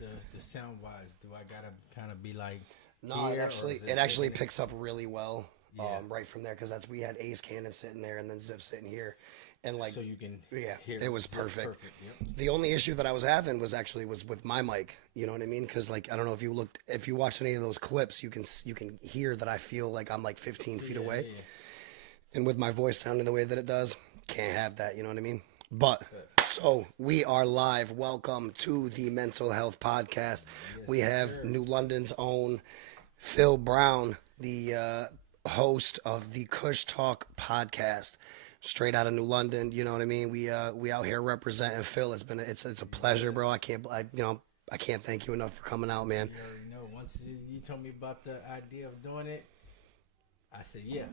the sound wise? Do I gotta kind of be like? No, here, it actually picks up really well. Yeah. Right from there, because we had Ace Cannon sitting there and then Zip sitting here, and like so you can hear it was perfect. Yep. The only issue that I was having was with my mic. You know what I mean? Because like I don't know if you watch any of those clips, you can hear that I feel like I'm like 15 feet away, and with my voice sounding the way that it does, can't have that. You know what I mean? But so we are live. Welcome to the Mental Health Podcast. We have New London's own Phil Broqn, the host of the Kush Talk Podcast, straight out of New London. You know what I mean? We out here representing Phil. It's a pleasure, bro. I can't thank you enough for coming out, man. You already know. Once you told me about the idea of doing it, I said, yeah,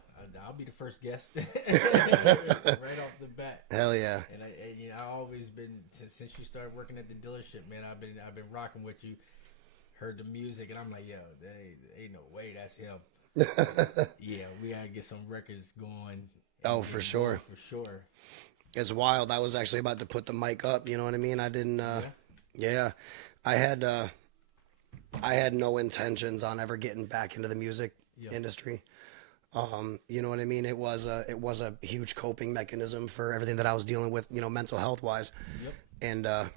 I'll be the first guest right off the bat. Hell yeah! And I always been since you started working at the dealership, man. I've been rocking with you. Heard the music, and I'm like, yo, ain't no way that's him. Yeah, we gotta get some records going. Oh, for sure. For sure. It's wild. I was actually about to put the mic up. You know what I mean? I didn't. Yeah, I had no intentions on ever getting back into the music industry. You know what I mean? It was a huge coping mechanism for everything that I was dealing with, mental health wise. Yep. And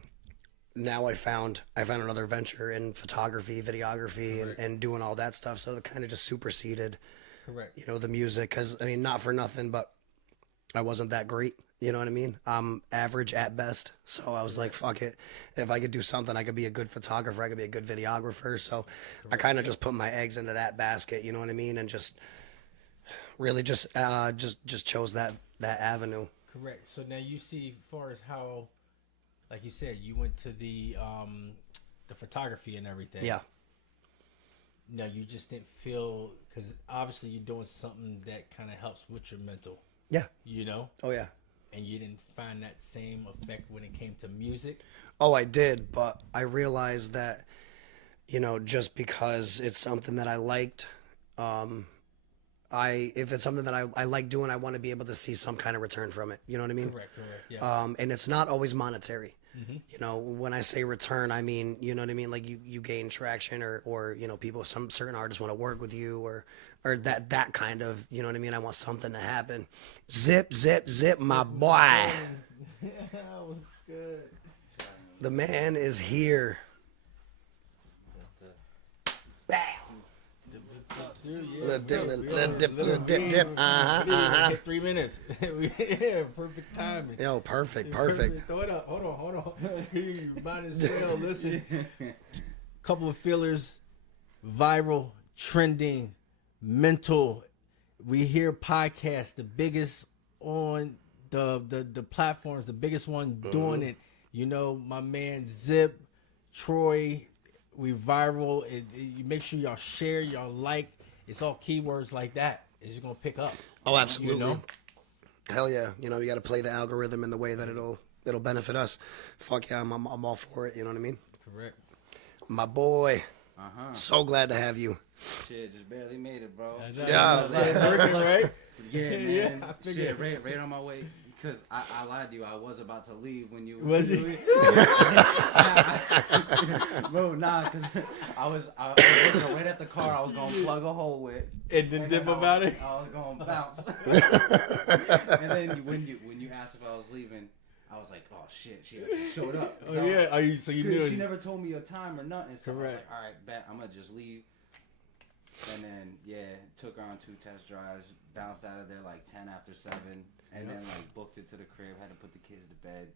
now I found another venture in photography, videography, and doing all that stuff. So it kind of just superseded, correct, the music. Because I mean, not for nothing, but I wasn't that great. You know what I mean? I'm average at best. So I was like, fuck it. If I could do something, I could be a good photographer. I could be a good videographer. So I kind of just put my eggs into that basket. You know what I mean? And just really just chose that avenue. Correct. So now you see, as far as how, like you said, you went to the photography and everything. Yeah. No, you just didn't feel, because obviously you're doing something that kind of helps with your mental. Yeah. Oh yeah. And you didn't find that same effect when it came to music? Oh, I did, but I realized that, just because it's something that I liked, if it's something that I like doing, I want to be able to see some kind of return from it. You know what I mean? Correct, yeah. And it's not always monetary. Mm-hmm. When I say return, I mean, you know what I mean? Like you gain traction or people, some certain artists want to work with you or that kind of, you know what I mean? I want something to happen. Zip, zip, zip, my boy. That was good. The man is here. Bam. Little dip. Hit 3 minutes. Yeah, perfect timing. Yo, perfect. Throw it up. Hold on. You might as well listen. Couple of fillers, viral, trending, mental. We hear podcasts, the biggest on the platforms, the biggest one doing it. My man Zip, Troy. We viral. You make sure y'all share, y'all like. It's all keywords like that. It's just gonna pick up. Oh, absolutely. Hell yeah. You got to play the algorithm in the way that it'll benefit us. Fuck yeah, I'm all for it. You know what I mean? Correct. My boy. So glad to have you. Shit, just barely made it, bro. Yeah. Right? Yeah, man. Shit, right on my way. Because I lied to you. I was about to leave when you... Was you? Bro, nah, because I was looking right at the car I was going to plug a hole with. And then dip about it? I was going to bounce. And then when you asked if I was leaving, I was like, oh, shit, she actually showed up. So, yeah. So you knew. She never told me a time or nothing. So correct. I was like, all right, bet. I'm going to just leave. And then, took her on 2 test drives, bounced out of there like 10 after 7, and then booked it to the crib, had to put the kids to bed,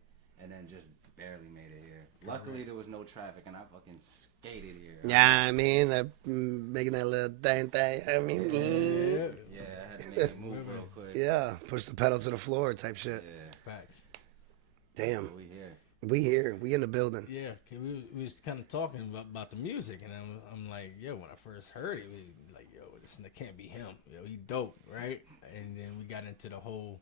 and then just barely made it here. Luckily, there was no traffic, and I fucking skated here. Yeah, I mean, making that little dang thing. I mean, yeah, I had to make it move real quick. Yeah, push the pedal to the floor type shit. Yeah. Facts. Damn. We here. We here. We in the building. Yeah, we was kind of talking about the music, and I'm like, yo, when I first heard it, we like, yo, this can't be him. Yo, he dope, right? And then we got into the whole,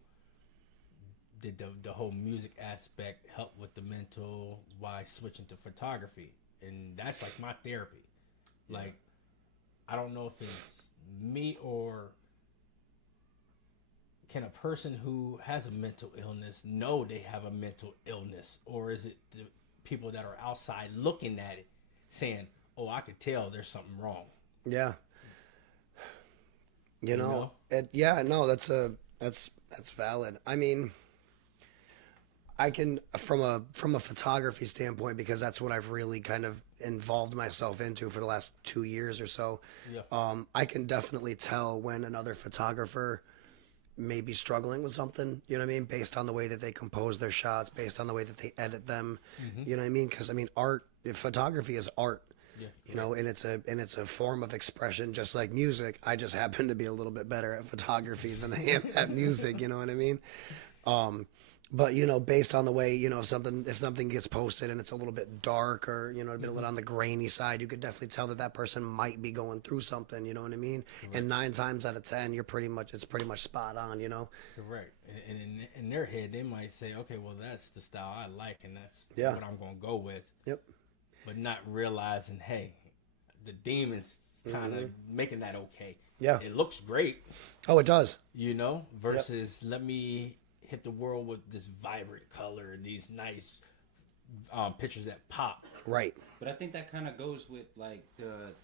did the whole music aspect help with the mental? Why switching to photography? And that's like my therapy. Yeah. Like, I don't know if it's me or can a person who has a mental illness know they have a mental illness, or is it the people that are outside looking at it saying, "Oh, I could tell there's something wrong." Yeah. You know? That's valid. I mean, I can from a photography standpoint, because that's what I've really kind of involved myself into for the last 2 years or so. Yeah. I can definitely tell when another photographer may be struggling with something, you know what I mean, based on the way that they compose their shots, based on the way that they edit them. You know what I mean? Because I mean, photography is art. Yeah. You know, and it's a form of expression, just like music. I just happen to be a little bit better at photography than I am at music. You know what I mean? But you know, based on the way, you know, if something gets posted and it's a little bit dark, or you know, a bit on the grainy side, you could definitely tell that person might be going through something. You know what I mean? Correct. And 9 times out of 10, it's pretty much spot on. You know? Correct. And in their head, they might say, "Okay, well, that's the style I like, and that's what I'm gonna go with." Yep. But not realizing, hey, the demon's kind of making that okay. Yeah. It looks great. Oh, it does. You know, versus let me hit the world with this vibrant color and these nice pictures that pop. Right. But I think that kind of goes with like the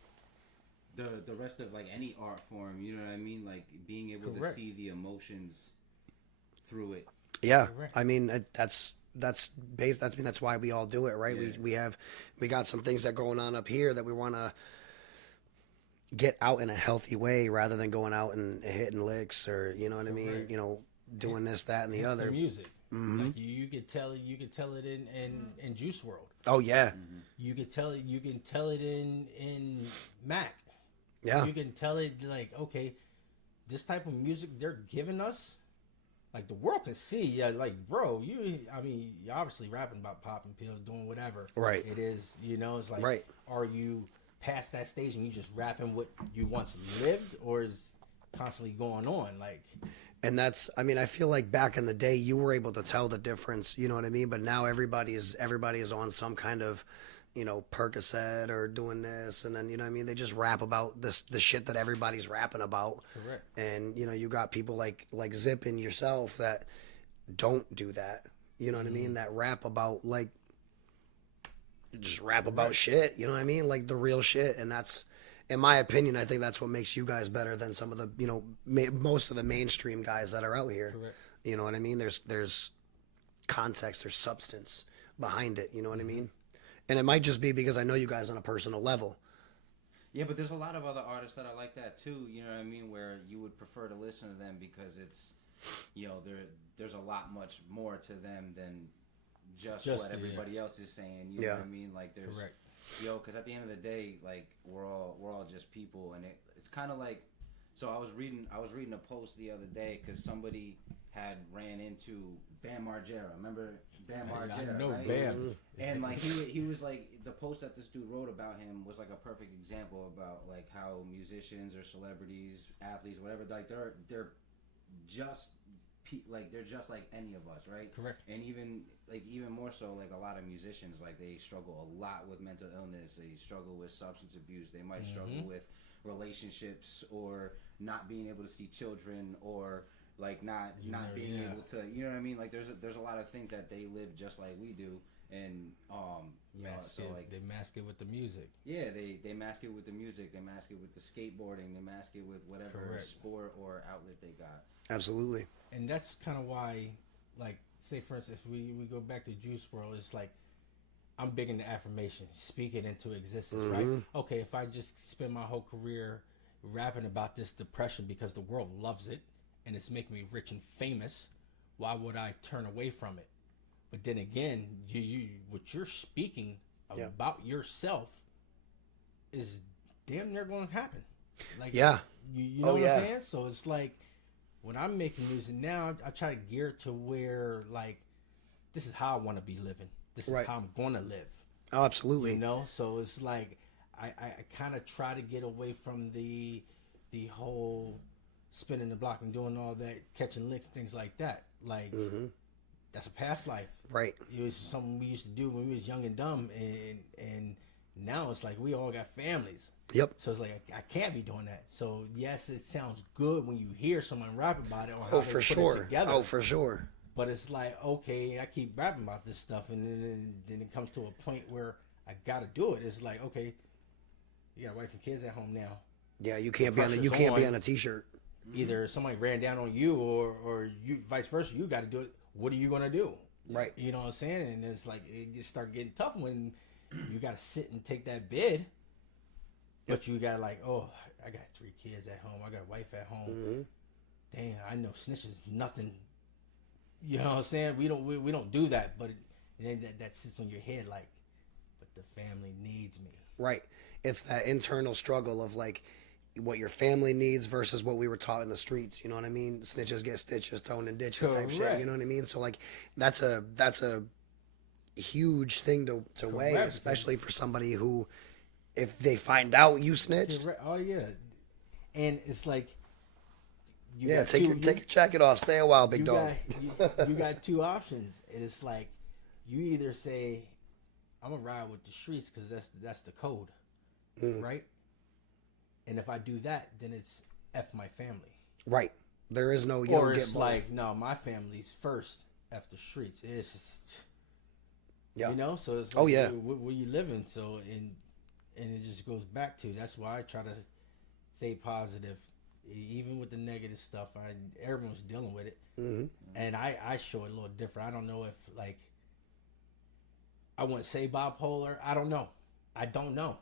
rest of like any art form. You know what I mean? Like being able to see the emotions through it. Yeah. Correct. I mean, that's based. That's why we all do it, right? Yeah. We got some things that going on up here that we want to get out in a healthy way, rather than going out and hitting licks, or you know what I mean? You know, doing this, that, and the other. The music. Like you could tell it in Juice World. Oh yeah. You can tell it in Mac. Yeah. You can tell it like, okay, this type of music they're giving us, like the world can see. Yeah, like bro, you're obviously rapping about popping pills, doing whatever. Right. It is, you know, it's like, right. Are you past that stage and you just rapping what you once lived, or is constantly going on like? And that's, I mean, I feel like back in the day you were able to tell the difference, you know what I mean? But now everybody is on some kind of, you know, Percocet or doing this, and then, you know what I mean, they just rap about the shit that everybody's rapping about. Correct. And, you know, you got people like Zip and yourself that don't do that. You know what I mean? That rap about like just rap about shit, you know what I mean? Like the real shit. And that's, in my opinion, I think that's what makes you guys better than some of the, you know, most of the mainstream guys that are out here. Correct. You know what I mean? There's context, there's substance behind it. You know what I mean? And it might just be because I know you guys on a personal level. Yeah, but there's a lot of other artists that are like that too. You know what I mean? Where you would prefer to listen to them because it's, you know, there's a lot much more to them than just what everybody else is saying. You know what I mean? Like there's. Correct. Yo, because at the end of the day, like we're all just people, and it's kind of like. So I was reading a post the other day because somebody had ran into Bam Margera. Remember Bam Margera? I know, right? Bam. And like he was like, the post that this dude wrote about him was like a perfect example about like how musicians or celebrities, athletes, whatever, like they're just like any of us, right? Correct. And even more so, like a lot of musicians, like they struggle a lot with mental illness. They struggle with substance abuse. They might struggle with relationships, or not being able to see children, or like not being able to, you know what I mean? Like there's a lot of things that they live just like we do, and so like they mask it with the music. Yeah, they mask it with the music. They mask it with the skateboarding. They mask it with whatever sport or outlet they got. Absolutely. And that's kind of why, like, say for instance, if we go back to Juice WRLD, it's like I'm big into affirmation, speak it into existence, right? Okay, if I just spend my whole career rapping about this depression because the world loves it and it's making me rich and famous, why would I turn away from it? But then again, what you're speaking about yourself is damn near going to happen. Like, you know what I'm saying? So it's like, when I'm making music now, I try to gear it to where, like, this is how I want to be living. This is how I'm going to live. Oh, absolutely. You know? So it's like, I kind of try to get away from the whole spinning the block and doing all that, catching licks, things like that. Like, that's a past life. Right. It was something we used to do when we was young and dumb. And now it's like we all got families. Yep. So it's like I can't be doing that. So yes, it sounds good when you hear someone rap about it or how they put it together. Oh, for sure. But it's like, okay, I keep rapping about this stuff, and then it comes to a point where I gotta do it. It's like, okay, you got a wife and kids at home now. Yeah, you can't be on a t-shirt. Either somebody ran down on you or you vice versa. You got to do it. What are you gonna do? Right. You know what I'm saying? And it's like it just start getting tough when you got to sit and take that bid. But you got like, oh, I got 3 kids at home. I got a wife at home. Mm-hmm. Damn, I know snitches nothing. You know what I'm saying? We don't do that. But then that sits on your head like, but the family needs me. Right. It's that internal struggle of like what your family needs versus what we were taught in the streets. You know what I mean? Snitches get stitches, thrown in ditches type shit. You know what I mean? So like that's a huge thing to weigh, especially for somebody who, if they find out you snitched. Oh yeah, and it's like, take your jacket off, stay a while, big dog. You got 2 options, and it's like you either say, I'm gonna ride with the streets because that's the code, right? And if I do that, then it's F my family. Right. There is no, or it's like, no, my family's first, F the streets. It's just, you know, so it's like, where you living? So, and it just goes back to, that's why I try to stay positive. Even with the negative stuff, everyone's dealing with it. Mm-hmm. And I show it a little different. I don't know if, like, I wouldn't say bipolar. I don't know. I don't know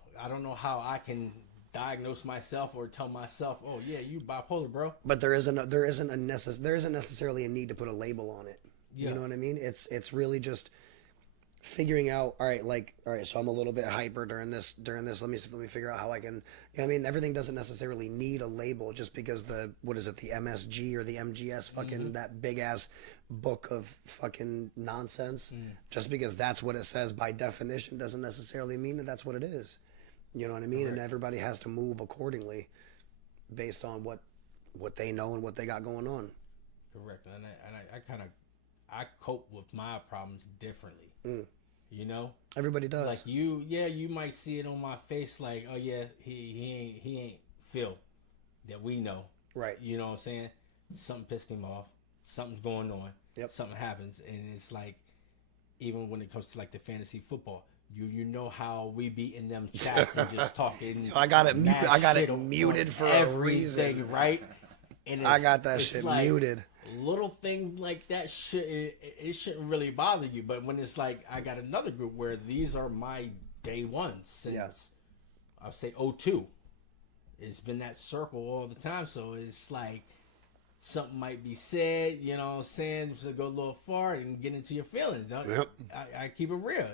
how I can diagnose myself or tell myself, oh yeah, you bipolar, bro. But there isn't necessarily a need to put a label on it. You know what I mean? It's really just figuring out, all right, so I'm a little bit hyper during this. Let me figure out how I can. I mean, everything doesn't necessarily need a label just because the MSG or the MGS fucking that big ass book of fucking nonsense. Just because that's what it says by definition doesn't necessarily mean that that's what it is. You know what I mean? Correct. And everybody has to move accordingly based on what they know and what they got going on. Correct. And I cope with my problems differently. You know? Everybody does. Like you might see it on my face like, oh yeah, he ain't Phil that we know. Right. You know what I'm saying? Something pissed him off. Something's going on. Yep. Something happens. And it's like, even when it comes to like the fantasy football, you know how we be in them chats and just talking. I got it muted for a reason, right? And I got that shit like, muted. Little things like that shouldn't really bother you, but when it's like I got another group where these are my day ones since I'll say 02. It's been that circle all the time, so it's like something might be said, you know what I'm saying, to go a little far and get into your feelings. Yep. I keep it real.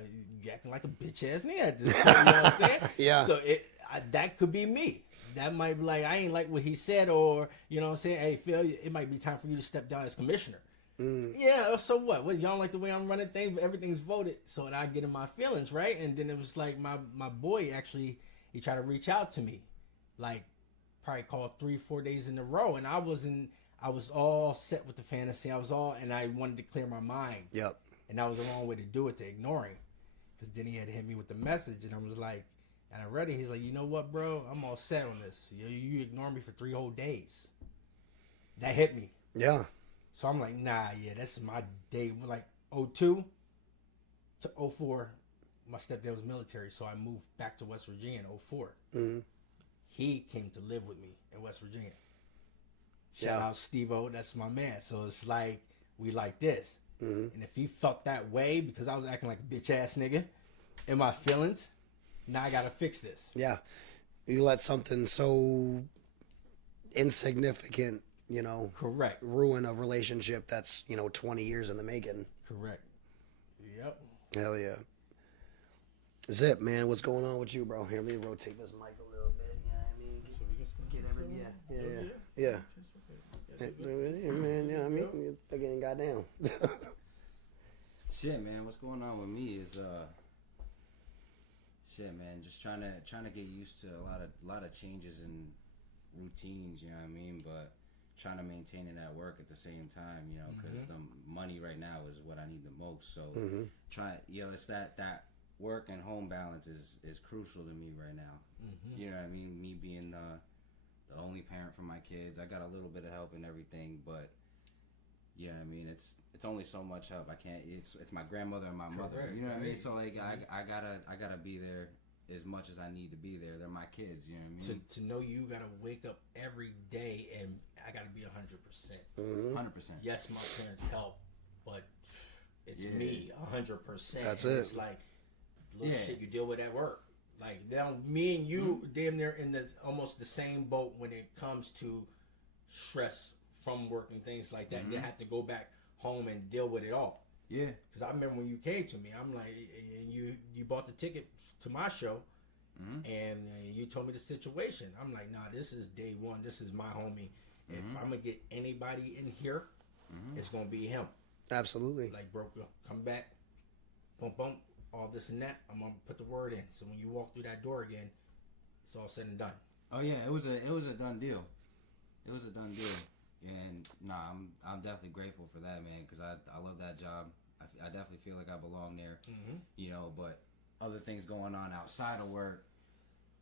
You acting like a bitch ass nigga at this point, you know what I'm saying? Yeah. So that could be me. That might be like, I ain't like what he said, or, you know what I'm saying, hey, Phil, it might be time for you to step down as commissioner. Yeah, so what? Y'all don't like the way I'm running things, but everything's voted, so I get in my feelings, right? And then it was like my boy actually, he tried to reach out to me, like, probably called 3-4 days in a row, and I was all set with the fantasy. And I wanted to clear my mind. Yep. And that was the wrong way to do it, to ignore him. Because then he had to hit me with the message, and I was like, and I read it. He's like, you know what, bro? I'm all set on this. You ignore me for 3 whole days. That hit me. Yeah. So I'm like, nah, that's my day. Like 02 to 04, my stepdad was military, so I moved back to West Virginia in 04. Mm-hmm. He came to live with me in West Virginia. Shout out Steve-O, that's my man. So it's like, we like this. And if he felt that way because I was acting like a bitch ass nigga in my feelings, now I gotta fix this. Yeah. You let something so insignificant, correct, ruin a relationship that's, 20 years in the making. Correct. Yep. Hell yeah. Zip, man, what's going on with you, bro? Here, let me rotate this mic a little bit. You know what I mean? Get every, yeah. Man, I mean, you fucking goddamn. Shit, man, what's going on with me is man, just trying to get used to a lot of changes in routines, you know what I mean, but trying to maintain it at work at the same time, because the money right now is what I need the most. So it's that work and home balance is crucial to me right now. You know what I mean? Me being the only parent for my kids, I got a little bit of help and everything, but you know what I mean, it's only so much help. I can't. It's my grandmother and my mother. Correct, You know what I mean. right. So like I gotta be there as much as I need to be there. They're my kids. You know what I mean. To know you gotta wake up every day and I gotta be 100%. 100%. Yes, my parents help, but it's Yeah. me 100%. That's and it. It's like little Yeah. shit you deal with at work. Like now, me and you damn near in the almost the same boat when it comes to stress from work and things like that. They have to go back home and deal with it all. Yeah. Because I remember when you came to me, I'm like, and you bought the ticket to my show, and you told me the situation. I'm like, nah, this is day one. This is my homie. If I'm gonna get anybody in here, it's gonna be him. Absolutely. Like, bro, come back, bump, bump, all this and that. I'm gonna put the word in. So when you walk through that door again, it's all said and done. Oh yeah, it was a done deal. It was a done deal, and nah, I'm definitely grateful for that, man, because I love that job. I definitely feel like I belong there, you know. But other things going on outside of work,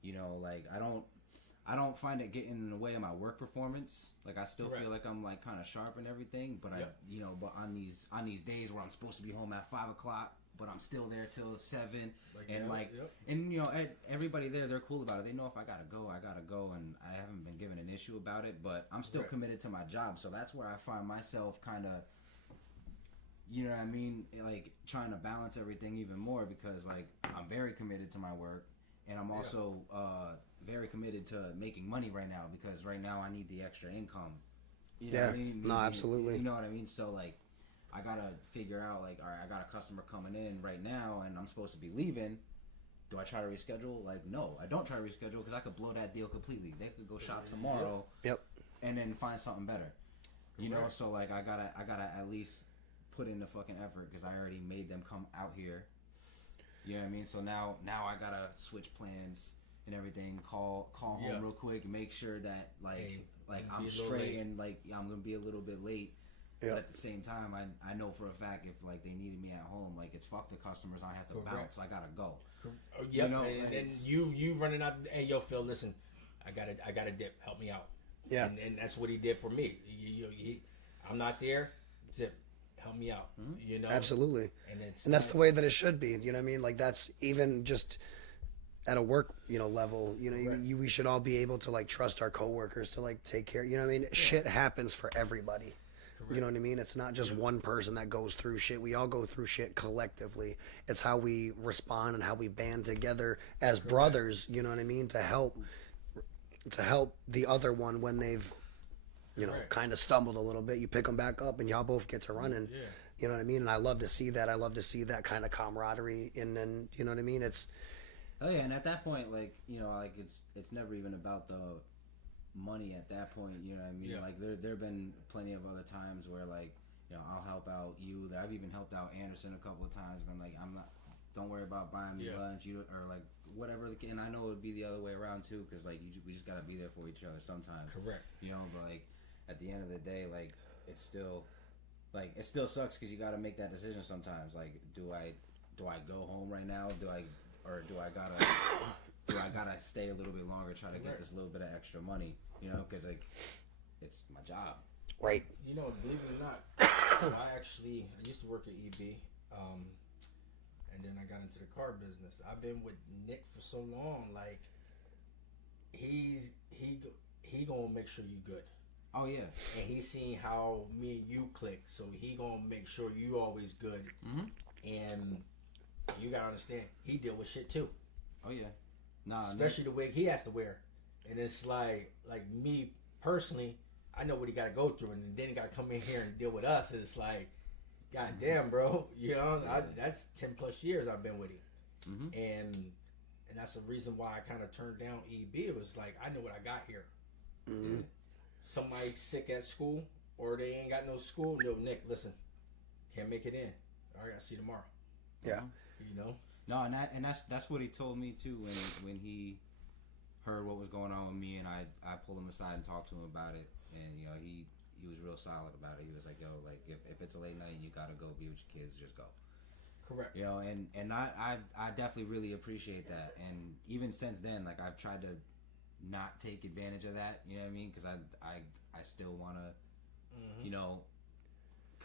you know, like I don't find it getting in the way of my work performance. Like I still Correct. feel like I'm like kind of sharp and everything, but Yep. but on these days where I'm supposed to be home at 5:00, but I'm still there till 7, and you know, everybody there, they're cool about it. They know if I gotta go, and I haven't been given an issue about it. But I'm still Right. committed to my job, so that's where I find myself kind of, you know what I mean, like trying to balance everything even more because like I'm very committed to my work, and I'm also very committed to making money right now because right now I need the extra income. You know what I mean? No, absolutely. You know what I mean? So like, I gotta figure out like, all right, I got a customer coming in right now, and I'm supposed to be leaving. Do I try to reschedule? Like, no, I don't try to reschedule because I could blow that deal completely. They could go shop tomorrow, Yep. and then find something better. You know, Correct. so like I gotta at least put in the fucking effort because I already made them come out here. You know what I mean? So now I gotta switch plans and everything. Call home Yeah. real quick and make sure that Hey, like be I'm a little straight late. and like I'm gonna be a little bit late. Yeah. But at the same time, I know for a fact if like they needed me at home, like it's fuck the customers. I have to Correct. bounce. I gotta go. Yep. You know, and like then it's- you running out. Hey, yo, Phil, listen, I got a dip. Help me out. Yeah. And that's what he did for me. I'm not there. Zip, help me out. You know. Absolutely. And it's And that's the way that it should be. You know what I mean? Like that's even just at a work, level, Correct. we should all be able to like trust our coworkers to like take care. You know what I mean? Shit happens for everybody. You know what I mean? It's not just one person that goes through shit. We all go through shit collectively. It's how we respond and how we band together as brothers, you know what I mean? To help the other one when they've Correct. kind of stumbled a little bit. You pick them back up and y'all both get to running. Yeah. You know what I mean? And I love to see that. I love to see that kind of camaraderie. And then, you know what I mean? It's, Oh yeah, and at that point, like like it's never even about the money at that point. You know what I mean? Yeah. Like there've been plenty of other times where like I'll help out you. I've even helped out Anderson a couple of times. Been like, don't worry about buying me lunch, or like whatever. And I know it'd be the other way around too, because like we just gotta be there for each other sometimes. Correct. But like at the end of the day, like it's still like it still sucks because you gotta make that decision sometimes. Like, do I go home right now? Do I gotta stay a little bit longer, try to get this little bit of extra money, because like it's my job. right. Believe it or not, I used to work at EB, and then I got into the car business. I've been with Nick for so long, like he gonna make sure you good. Oh yeah. And he's seen how me and you click, so he gonna make sure you always good. And you gotta understand, he deal with shit too. Oh yeah. Nah. Especially the wig he has to wear. And it's like me personally, I know what he gotta go through, and then he gotta come in here and deal with us. It's like, god damn, bro. That's 10 plus years I've been with him. And that's the reason why I kind of turned down EB. It was like, I know what I got here. Somebody sick at school, or they ain't got no school. No, Nick, listen, can't make it in. All right, I'll see you tomorrow. Yeah. No, and that's what he told me too when he heard what was going on with me, and I pulled him aside and talked to him about it, and he was real solid about it. He was like, yo, like if it's a late night and you gotta go be with your kids, just go. Correct. And I definitely really appreciate that, and even since then, like I've tried to not take advantage of that, you know what I mean? Because I still want to,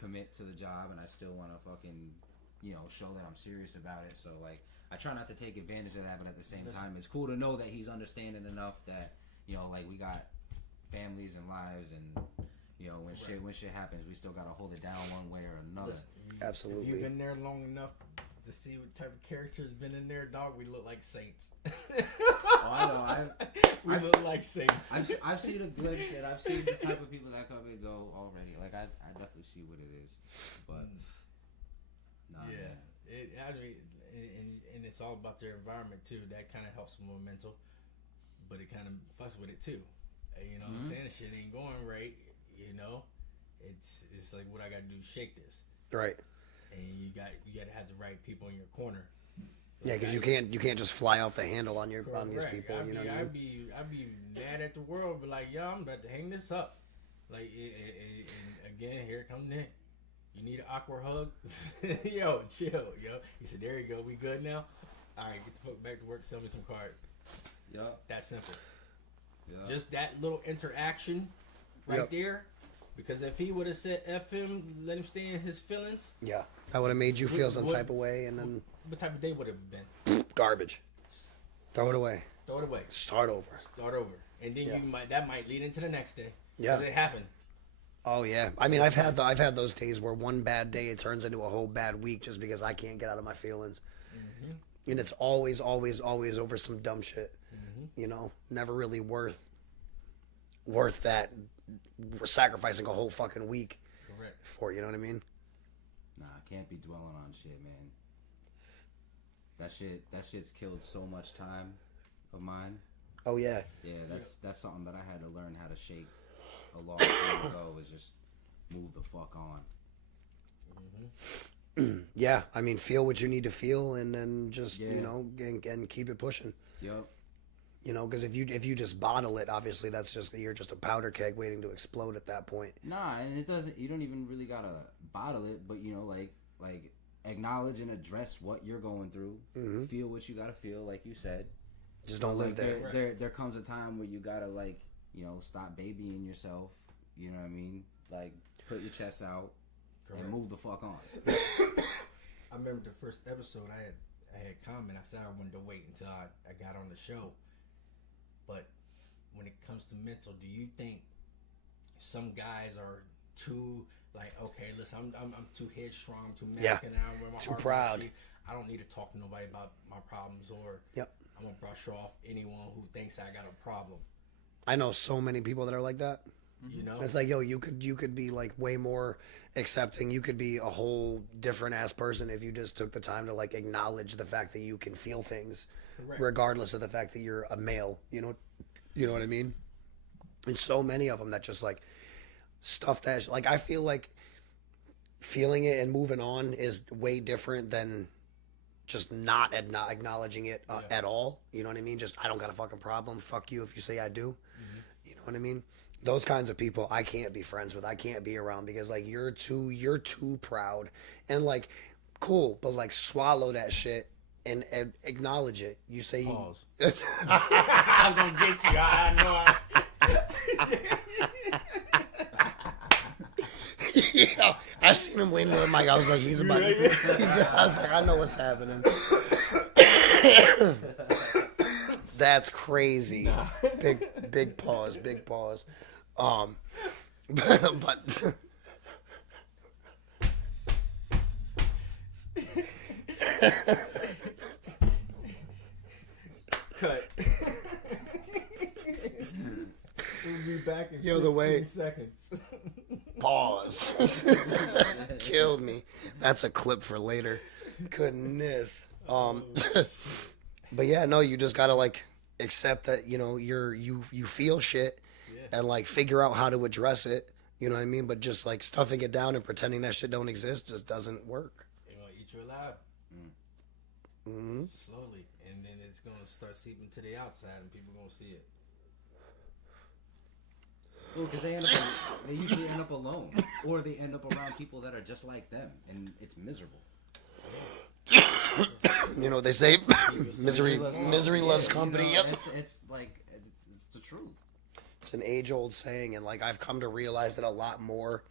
commit to the job, and I still want to fucking, you know, show that I'm serious about it. So like, I try not to take advantage of that, but at the same time, it's cool to know that he's understanding enough that, you know, like we got families and lives, and you know, when shit happens, we still gotta hold it down one way or another. Absolutely. If you've been there long enough to see what type of character's been in there, dog, we look like saints. Oh, I know. We look like saints. I've seen a glimpse, and I've seen the type of people that come and go already. Like I definitely see what it is, but nah, yeah, man. I mean, and it's all about their environment too. That kind of helps with mental, but it kind of fucks with it too. You know, what I'm saying, shit ain't going right. You know, it's like what I got to do to shake this. Right. And you got to have the right people in your corner. Yeah, because you can't just fly off the handle on these people. You know what I mean? I'd be mad at the world, but like, yo, I'm about to hang this up. Like, and again, here comes Nick. You need an awkward hug? Yo, chill, yo. He said, there you go. We good now? All right, get the fuck back to work. Sell me some cards. Yup. That simple. Yep. Just that little interaction right there. Because if he would have said F him, let him stay in his feelings. Yeah. That would have made you feel some type of way, and then... What type of day would it have been? Garbage. Throw it away. Throw it away. Start over. And then that might lead into the next day. Yeah. It happened. Oh yeah. I mean, I've had those days where one bad day it turns into a whole bad week just because I can't get out of my feelings. Mm-hmm. And it's always over some dumb shit. Mm-hmm. You know, never really worth that. We're sacrificing a whole fucking week. Correct. For, you know what I mean? Nah, I can't be dwelling on shit, man. That shit's killed so much time of mine. Oh yeah. Yeah, that's something that I had to learn how to shake a long time ago. Is just move the fuck on. Mm-hmm. Yeah, I mean, feel what you need to feel, and then just you know, and keep it pushing. Yep. You know, because if you just bottle it, obviously you're just a powder keg waiting to explode at that point. Nah, and it doesn't. You don't even really gotta bottle it, but you know, like acknowledge and address what you're going through. Mm-hmm. Feel what you gotta feel, like you said. Just don't live there. There comes a time where you gotta, like, you know, stop babying yourself. You know what I mean? Like, put your chest out. Correct. And move the fuck on. I remember the first episode I had comment. I said I wanted to wait until I got on the show. But when it comes to mental, do you think some guys are too like, okay, listen, I'm too headstrong, I'm too masculine, I'm too proud. I don't need to talk to nobody about my problems, or I'm gonna brush off anyone who thinks I got a problem. I know so many people that are like that. You know, it's like, yo, you could be like way more accepting. You could be a whole different ass person if you just took the time to like acknowledge the fact that you can feel things, regardless of the fact that you're a male. You know what I mean? And so many of them that just like stuff that like, I feel like feeling it and moving on is way different than just not acknowledging it at all. You know what I mean? Just, I don't got a fucking problem. Fuck you if you say I do. Mm-hmm. You know what I mean? Those kinds of people I can't be friends with. I can't be around because like you're too proud, and like cool, but like swallow that shit and acknowledge it. You say pause. I'm gonna get you. I know. Yeah, I seen him leaning to the mic. I was like, he's about. I was like, I know what's happening. That's crazy. Nah. Big pause. But cut. We'll be back in 15 seconds. Pause. Killed me. That's a clip for later. Goodness. But yeah, no, you just gotta like accept that, you know, you feel shit and like figure out how to address it. You know what I mean? But just like stuffing it down and pretending that shit don't exist just doesn't work. They're gonna eat you alive. Mm-hmm. Slowly, and then it's gonna start seeping to the outside, and people gonna see it. Well, because they usually end up alone, or they end up around people that are just like them, and it's miserable. You know what they say? Misery loves company. You know, it's like it's the truth. It's an age-old saying, and like I've come to realize it a lot more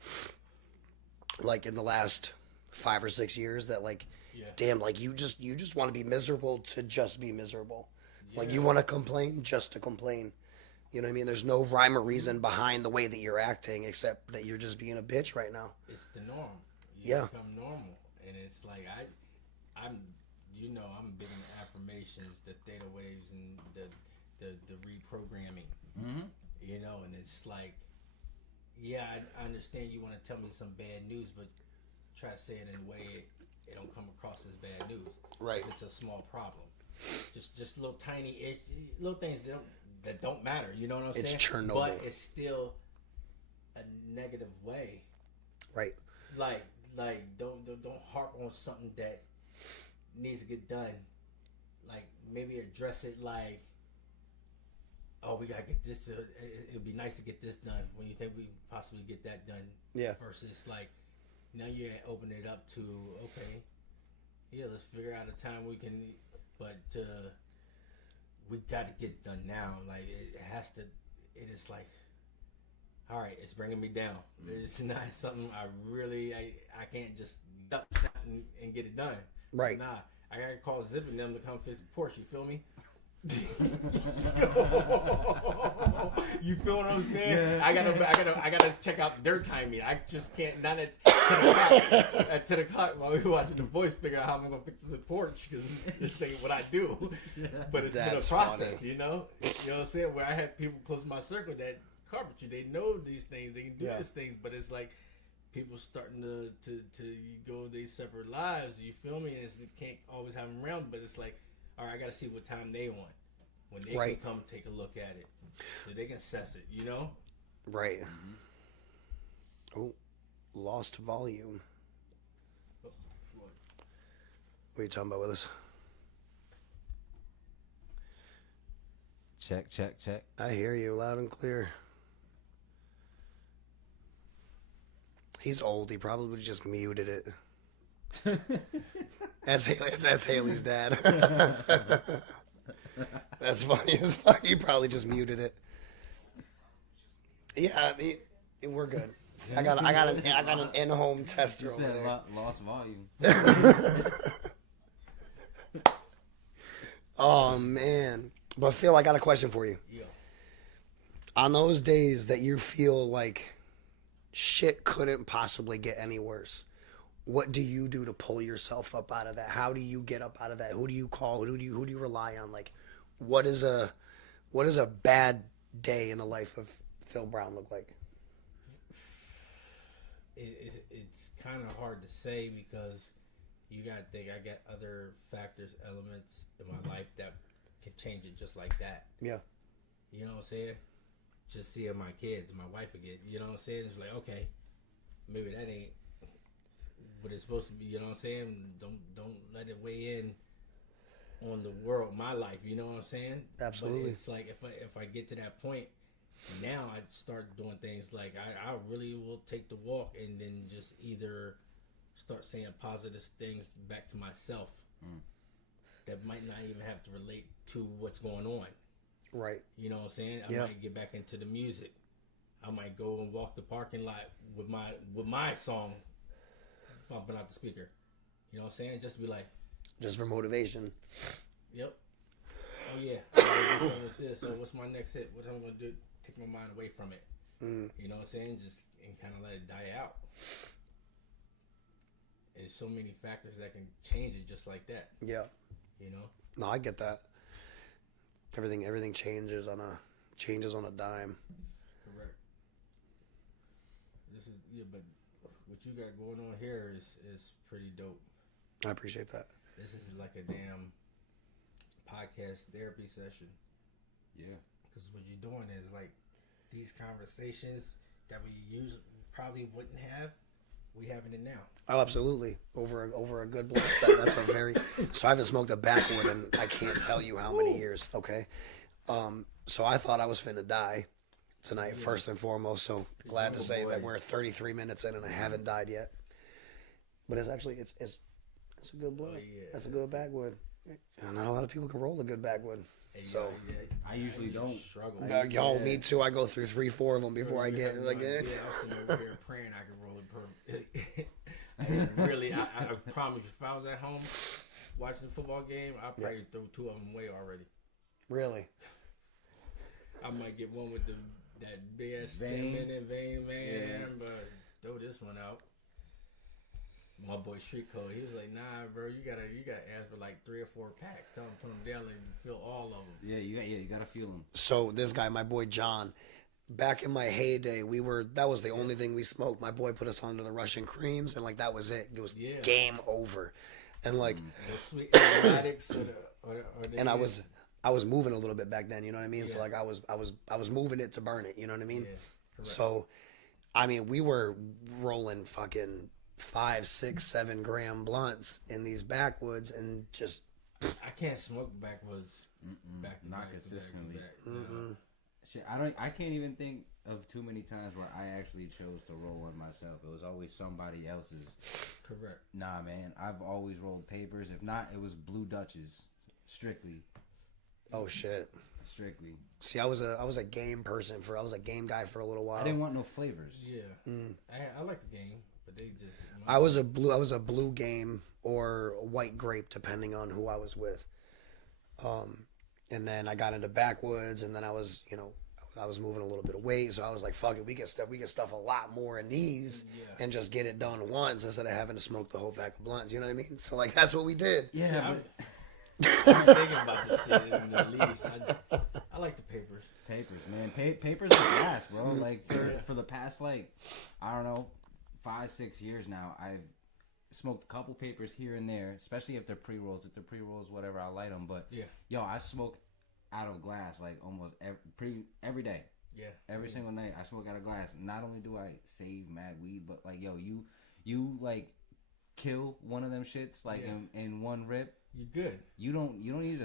like in the last 5 or 6 years that like, damn, like you just want to be miserable to just be miserable. Like you want to complain just to complain. You know what I mean? There's no rhyme or reason behind the way that you're acting except that you're just being a bitch right now. It's the norm. Yeah. Become normal. And it's like I'm big in affirmations, the theta waves and the reprogramming. Mm-hmm. You know, and it's like, yeah, I understand you want to tell me some bad news, but try to say it in a way it don't come across as bad news. Right. If it's a small problem. Just little tiny little things that don't matter. You know what I'm saying? It's Chernobyl. But it's still a negative way. Right. Like don't harp on something that needs to get done. Like maybe address it like, oh, we gotta get this. It'd be nice to get this done. When you think we possibly get that done. Yeah. Versus like now you're opening it up to okay, yeah, let's figure out a time we can. But we got to get done now. Like it has to. It is like, all right, it's bringing me down. It's not something I can't just up and get it done. Right. Nah, I gotta call Zip and them to come fix the porch. You feel me? You feel what I'm saying? Yeah. I gotta check out their timing. I just can't not at 10 o'clock. At 10 o'clock while we're watching The Voice, figure out how I'm gonna fix the porch because this ain't what I do. But it's been a process, you know. You know what I'm saying? Where I had people close to my circle that carpentry, they know these things, they can do these things, but it's like people starting to go their separate lives. You feel me? And they can't always have them around, but it's like, all right, I got to see what time they want. When they can come take a look at it. So they can assess it, you know? Right. Mm-hmm. Oh, lost volume. What are you talking about with us? Check. I hear you loud and clear. He's old. He probably just muted it. That's Haley's dad. That's funny as fuck. He probably just muted it. Yeah, we're good. I got an in-home tester over there. Lost volume. Oh man, but Phil, I got a question for you. Yeah. On those days that you feel like shit couldn't possibly get any worse, what do you do to pull yourself up out of that? How do you get up out of that? Who do you call? Who do you rely on? Like, what is a bad day in the life of Phil Broqn look like? It's kind of hard to say because you got to think I got other factors, elements in my life that can change it just like that. Yeah. You know what I'm saying? Just seeing my kids, my wife again. You know what I'm saying? It's like, okay, maybe that ain't what it's supposed to be. You know what I'm saying? Don't let it weigh in on the world, my life. You know what I'm saying? Absolutely. But it's like if I get to that point, now I start doing things like I really will take the walk and then just either start saying positive things back to myself that might not even have to relate to what's going on. Right. You know what I'm saying? I might get back into the music. I might go and walk the parking lot with my song bumping out the speaker. You know what I'm saying? Just be like, just for motivation. Yep. Oh yeah. I'm gonna do something with this. So what's my next hit? What am I gonna do? Take my mind away from it. You know what I'm saying? Just and kind of let it die out. There's so many factors that can change it just like that. Yeah. You know? No, I get that. Everything changes on a dime. Correct. But what you got going on here is pretty dope. I appreciate that. This is like a damn podcast therapy session. Yeah. Because what you're doing is like these conversations that we probably wouldn't have, we having it now. Oh, absolutely. Over a good blunt set. That's a very. So I haven't smoked a backwood in I can't tell you how many years. Okay. So I thought I was finna die tonight, first and foremost. So glad to say that we're 33 minutes in and I haven't died yet. But it's actually it's a good blunt. That's a good backwood. Not a lot of people can roll a good backwood. So I usually don't struggle. Y'all, me too. I go through 3-4 of them before I get like I'm sitting over here praying I can roll it Really, I promise you, if I was at home watching the football game, I'd probably throw 2 of them away already. Really? I might get one with that big ass stem in it, vein, man, but throw this one out. My boy Street Code, he was like, "Nah, bro, you gotta ask for like 3 or 4 packs. Tell him put them down and feel all of them." Yeah, you gotta feel them. So this guy, my boy John, back in my heyday, that was the only thing we smoked. My boy put us onto the Russian creams, and like that was it. It was game over, and like the sweet aromatics and I was moving a little bit back then. You know what I mean? So like I was moving it to burn it. You know what I mean? Yeah, correct. So, I mean, we were rolling fucking 5, 6, 7 gram blunts in these backwoods, and just I can't smoke backwoods. Not consistently. Shit, I can't even think of too many times where I actually chose to roll one myself. It was always somebody else's. Correct. Nah, man, I've always rolled papers. If not, it was Blue Dutches, strictly. oh shit. Strictly. See, I was a game person I was a game guy for a little while. I didn't want no flavors. Yeah, I like the game, but they just. I was a blue game or a white grape, depending on who I was with. And then I got into backwoods, and then I was moving a little bit of weight, so I was like, "Fuck it, we can stuff a lot more in these, and just get it done once instead of having to smoke the whole pack of blunts." You know what I mean? So like that's what we did. Yeah, I'm thinking about this shit in the leaves. I like the papers. Papers, man. Papers are gas, bro. Like for the past I don't know, 5, 6 years now, I've smoked a couple papers here and there, especially if they're pre-rolls. If they're pre-rolls, whatever, I light them. But yo, I smoke out of glass like almost every day. Yeah. Every single night I smoke out of glass. Not only do I save mad weed, but like yo, you like kill one of them shits like in one rip. You good. You don't need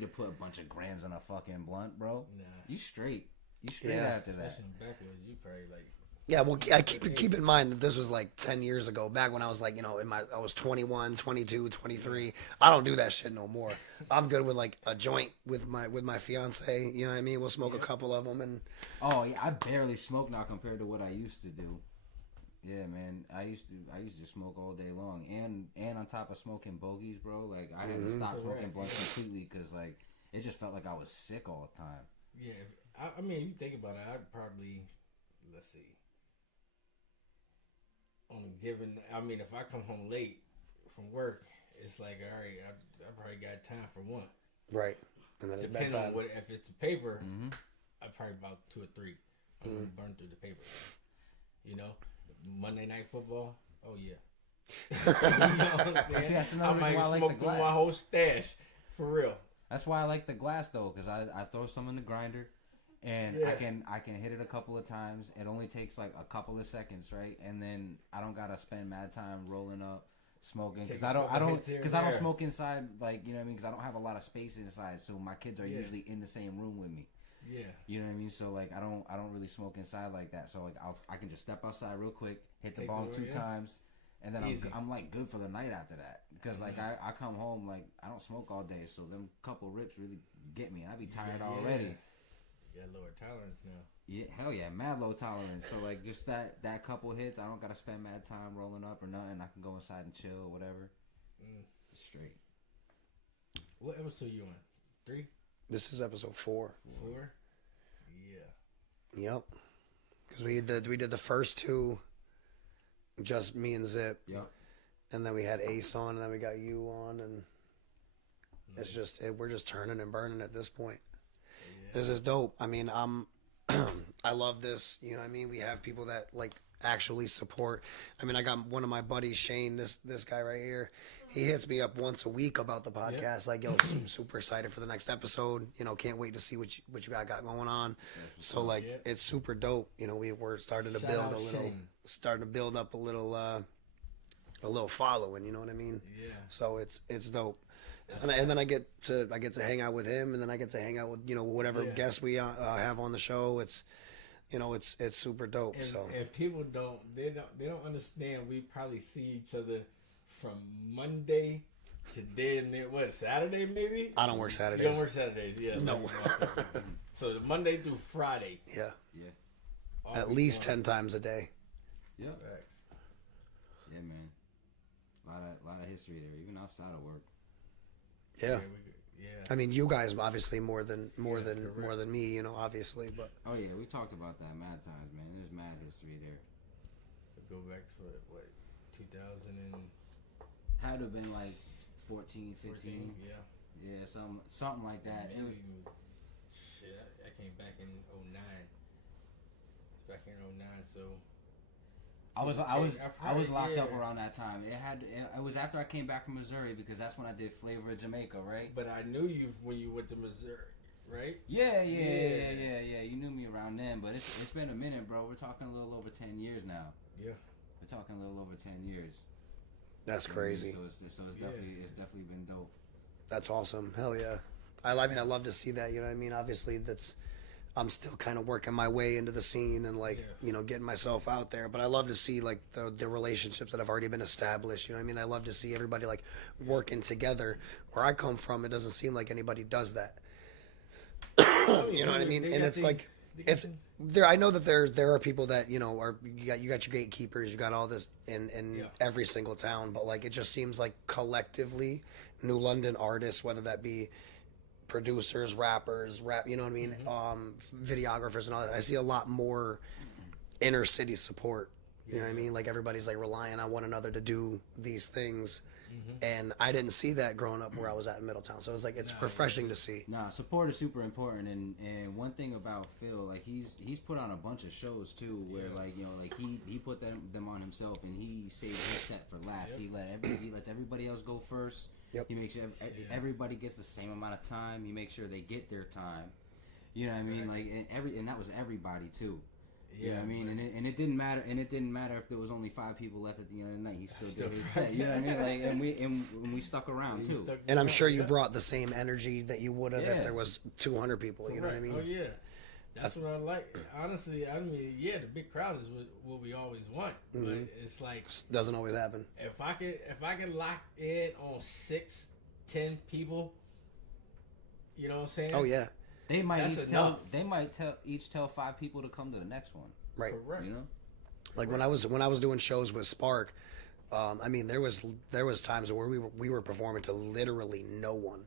to put a bunch of grams in a fucking blunt, bro. Nah. You straight after that. Especially backwards, you probably like. Yeah, well, I keep in mind that this was like 10 years ago, back when I was like, I was 21, 22, 23. I don't do that shit no more. I'm good with like a joint with my fiance. You know what I mean? We'll smoke a couple of them, and oh yeah, I barely smoke now compared to what I used to do. Yeah, man, I used to smoke all day long, and on top of smoking bogeys, bro, like I had to stop smoking blunts completely because like it just felt like I was sick all the time. Yeah, I mean, if you think about it, I'd probably let's see. If I come home late from work, it's like, all right, I probably got time for one. Right. And then it's depending bedtime. on if it's a paper, I probably about 2 or 3. I'm gonna burn through the paper. Monday Night Football. Oh yeah. You know what I'm saying? See, that's another reason why I like smoke the through glass. my whole stash for real. That's why I like the glass though, because I throw some in the grinder. And I can hit it a couple of times. It only takes like a couple of seconds, right? And then I don't gotta spend mad time rolling up, smoking because I don't smoke inside, like, you know what I mean? Because I don't have a lot of space inside, so my kids are usually in the same room with me. Yeah, you know what I mean. So like I don't really smoke inside like that. So like I can just step outside real quick, hit the bong 2 times, and then I'm like good for the night after that. Because like I come home, like I don't smoke all day, so them couple rips really get me. I be tired already. Yeah, lower tolerance now. Yeah, hell yeah, mad low tolerance. So like just that couple hits, I don't gotta spend mad time rolling up or nothing. I can go inside and chill or whatever. Straight. What episode you on? 3? This is episode 4. 4? Yeah. Yep. Because we did the first 2, just me and Zip. Yep. And then we had Ace on, and then we got you on, and it's just we're just turning and burning at this point. This is dope. I mean, I love this. You know what I mean? We have people that like actually support. I mean, I got one of my buddies, Shane, this guy right here. He hits me up once a week about the podcast. Like, yo, super excited for the next episode. Can't wait to see what you got going on. So like, it's super dope. We're starting to build up a little following. You know what I mean? Yeah. So it's dope. And then I get to hang out with him, and then I get to hang out with whatever guests we have on the show. It's it's super dope. And people don't understand. We probably see each other from Monday to then Saturday maybe. I don't work Saturdays. You don't work Saturdays, yeah. No. So Monday through Friday. Yeah. Yeah. At least 10 times a day. Yeah. Yeah, man. A lot of history there, even outside of work. Yeah. Yeah. I mean, you guys obviously more than correct. me, you know, obviously, but Oh yeah, we talked about that mad times, man. There's mad history there. Go back to what 2000 and Had to have been like 14, 15. 14, yeah. Yeah, something like that. Maybe even, shit, I came back in 09. Back here in 09, so I was locked up yeah. around that time. It was after I came back from Missouri because that's when I did Flavor of Jamaica, right? But I knew you when you went to Missouri, right? Yeah. You knew me around then, but it's been a minute, bro. We're talking a little over 10 years now. Yeah. We're talking a little over 10 years. that's crazy. So it's definitely been dope. That's awesome. Hell yeah. I mean, I love to see that. You know what I mean? Obviously, I'm still kind of working my way into the scene and like, you know, getting myself out there. But I love to see like the relationships that have already been established. You know what I mean? I love to see everybody like working together. Where I come from, it doesn't seem like anybody does that. You know what I mean? And it's like, it's there. I know that there are people that, you know, you got your gatekeepers, you got all this in every single town. But like, it just seems like collectively, New London artists, whether that be producers, rappers, you know what I mean, videographers and all that. I see a lot more inner city support. You know what I mean? Like everybody's like relying on one another to do these things. And I didn't see that growing up where I was at in Middletown. So it's like it's refreshing to see. Nah, support is super important, and one thing about Phil, like he's put on a bunch of shows too, where like, you know, like he put them on himself, and he saved his set for last. He lets everybody else go first. Yep. He makes sure everybody gets the same amount of time. He makes sure they get their time. You know what I mean? Like and that was everybody too. You know what I mean? And it didn't matter. And it didn't matter if there was only 5 people left at the end of the night. He still did his set. You know what I mean? Like, and we stuck around too. And I'm sure you brought the same energy that you would have if there was 200 people. You know what I mean? Oh yeah, that's what I like. Honestly, I mean, yeah, the big crowd is what we always want, but it's like Doesn't always happen. if I could lock in on 6-10 people, you know what I'm saying? Oh yeah, They might That's each tell 5 people to come to the next one. right. Correct. You know? Like when I was doing shows with Spark, I mean there was times where we were performing to literally no one.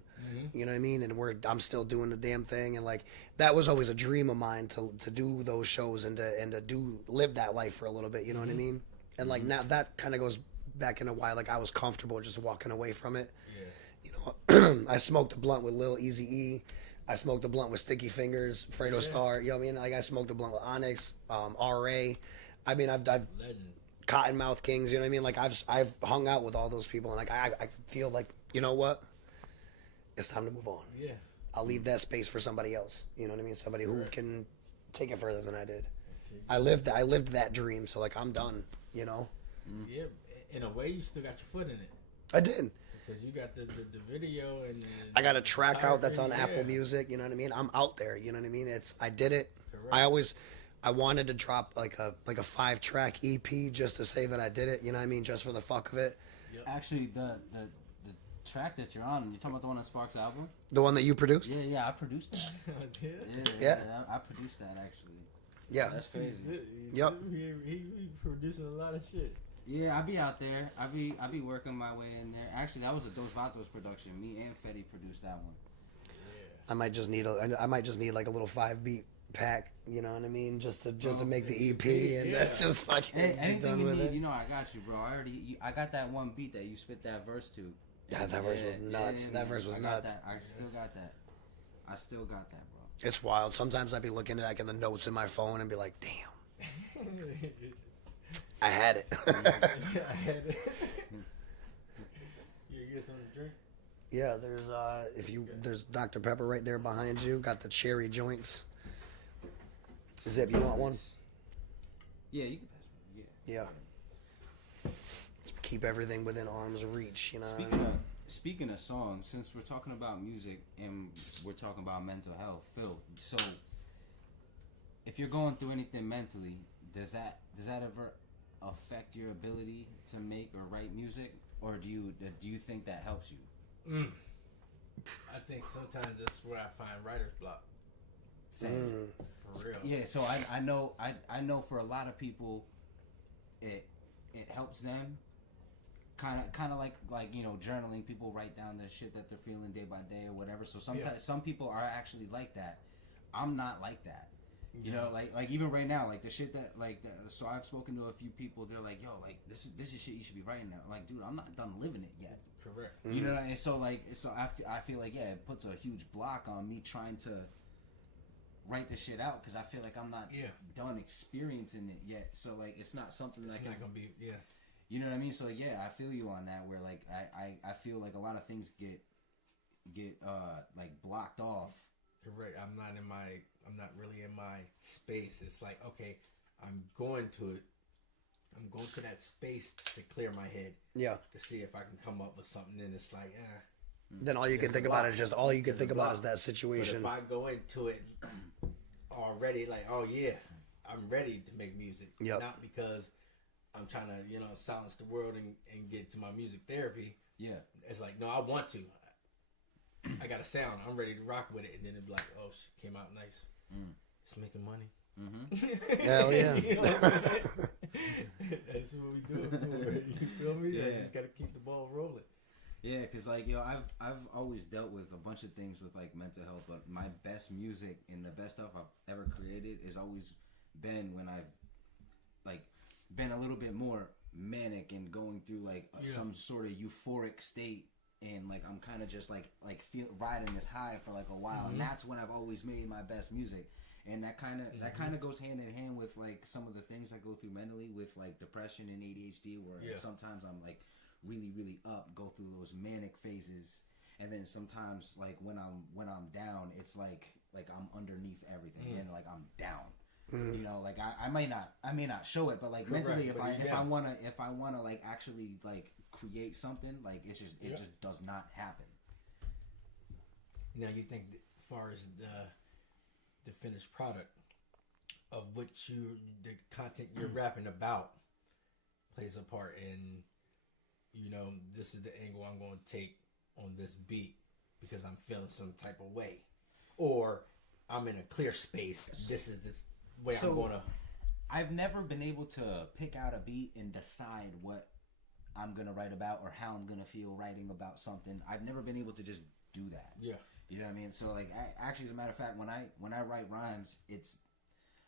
You know what I mean? And I'm still doing the damn thing, and like that was always a dream of mine to do those shows and to live that life for a little bit. You know what I mean? And like now that kind of goes back into why like I was comfortable just walking away from it. Yeah. You know, I smoked a blunt with Lil Eazy-E. I smoked a blunt with Sticky Fingers, Fredo Star. You know what I mean? Like I smoked a blunt with Onyx, R.A. I mean, I've Legend. Cottonmouth Kings. You know what I mean? Like I've hung out with all those people, and like I feel like, you know what? It's time to move on. Yeah. I'll leave that space for somebody else. You know what I mean? Somebody who can take it further than I did. I lived that dream, so like I'm done. You know? Yeah. In a way, you still got your foot in it I did. because you got the video and I got a track out that's on Yeah. Apple Music. You know what I mean? I'm out there. You know what I mean? I did it. Correct. I wanted to drop like a 5-track EP just to say that I did it. You know what I mean? Just for the fuck of it. Actually, the track that you're on, you're talking about the one on Sparks' album? The one that you produced? Yeah, I produced that. Yeah. I produced that actually. Yeah. That's crazy. Yep. He producing a lot of shit. Yeah, I be out there. I be working my way in there. Actually, that was a Dos Vatos production. Me and Fetty produced that one. I might just need like a little 5-beat pack, you know what I mean? Just to make the EP, and that's just fucking be Anything done you with need, it. you know, I got you, bro. I got that one beat that you spit that verse to. Yeah, that verse was nuts. That verse was nuts. I still got that. I still got that, bro. It's wild. Sometimes I'd be looking at like in the notes in my phone and be like, damn, I had it. I had it. You get something to drink? Yeah, there's Dr. Pepper right there behind you. Got the cherry joints. Zip, you want one? Yeah, you can pass me. Yeah. Yeah. Let's keep everything within arm's reach, you know what I mean? Speaking of songs, since we're talking about music and we're talking about mental health, Phil, so if you're going through anything mentally, does that ever affect your ability to make or write music, or do you think that helps you? I think sometimes that's where I find writer's block. Same. For real. Yeah, so I know for a lot of people it helps them, kind of like you know, journaling. People write down the shit that they're feeling day by day or whatever. So sometimes some people are actually like that. I'm not like that. You know, like even right now, like the shit that so I've spoken to a few people. They're like, yo, like this is shit you should be writing now. Like, dude, I'm not done living it yet. Correct. You know, and so I feel like it puts a huge block on me trying to write the shit out because I feel like I'm not done experiencing it yet. So like it's not something that not gonna be You know what I mean? So I feel you on that. Where like I feel like a lot of things get like blocked off. Correct. I'm not really in my space. It's like, okay, I'm going to that space to clear my head. Yeah. To see if I can come up with something, and it's like, Then all you can think about is that situation. But if I go into it already, like, oh yeah, I'm ready to make music. Yep. Not because I'm trying to, silence the world and get to my music therapy. Yeah. It's like, no, I want to. I got a sound. I'm ready to rock with it, and then it'd be like, oh, shit, came out nice. It's making money. Mm-hmm. Hell yeah. You know what I'm saying? That's what we do it for. You feel me? Yeah. I just gotta keep the ball rolling. Yeah, because like I've always dealt with a bunch of things with like mental health, but my best music and the best stuff I've ever created has always been when I've like been a little bit more manic and going through like some sort of euphoric state, and like I'm kind of just like riding this high for like a while, and that's when I've always made my best music. And that kind of goes hand in hand with like some of the things I go through mentally with like depression and ADHD, where like, sometimes I'm like really really up, go through those manic phases, and then sometimes like when I'm down, it's like I'm underneath everything and like I'm down. You know, like I may not show it, but like mentally, if I wanna like actually like create something, like it just does not happen. Now you think as far as the finished product of the content you're rapping about plays a part in, this is the angle I'm going to take on this beat because I'm feeling some type of way, or I'm in a clear space. This is this way I'm going to. I've never been able to pick out a beat and decide what I'm going to write about or how I'm going to feel writing about something. I've never been able to just do that. Yeah. You know what I mean? So like, actually, as a matter of fact, when I write rhymes,